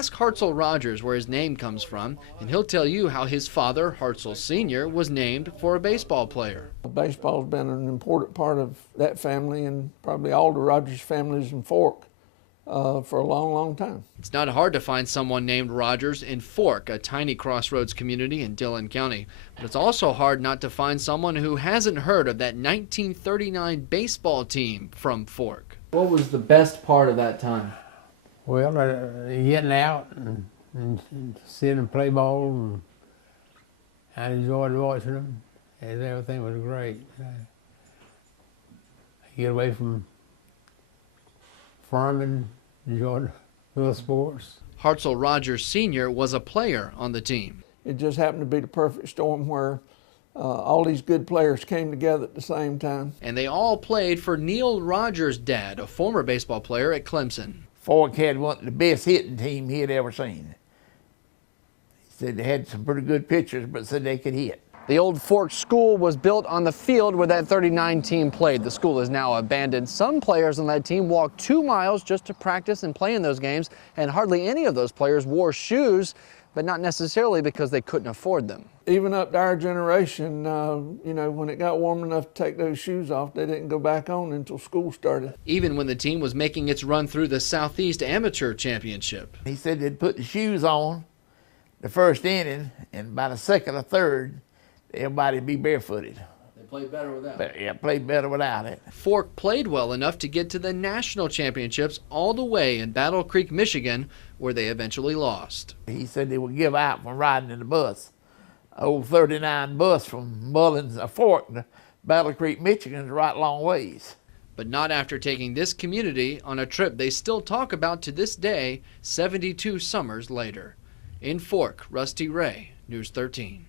Ask Hartzell Rogers where his name comes from, and he'll tell you how his father, Hartzell Sr., was named for a baseball player. Baseball's been an important part of that family and probably all the Rogers families in Fork for a long, long time. It's not hard to find someone named Rogers in Fork, a tiny crossroads community in Dillon County. But it's also hard not to find someone who hasn't heard of that 1939 baseball team from Fork. What was the best part of that time? Well, getting out and seeing them play ball, and I enjoyed watching them, and everything was great. Get away from farming, enjoyed little sports. Hartzell Rogers Sr. was a player on the team. It just happened to be the perfect storm where all these good players came together at the same time. And they all played for Neil Rogers' dad, a former baseball player at Clemson. Fork had one of the best hitting team he had ever seen. He said they had some pretty good pitchers, but said they could hit. The old Fork school was built on the field where that 39 team played. The school is now abandoned. Some players on that team walked 2 miles just to practice and play in those games, and hardly any of those players wore shoes, but not necessarily because they couldn't afford them. Even up to our generation, you know, when it got warm enough to take those shoes off, they didn't go back on until school started. Even when the team was making its run through the Southeast Amateur Championship. He said they'd put the shoes on the first inning, and by the second or third, everybody'd be barefooted. They played better without it. Yeah, played better without it. Fork played well enough to get to the national championships all the way in Battle Creek, Michigan, where they eventually lost. He said they would give out from riding in the bus. Old 39 bus from Mullins, Fork to Battle Creek, Michigan is right long ways. But not after taking this community on a trip they still talk about to this day, 72 summers later. In Fork, Rusty Ray, News 13.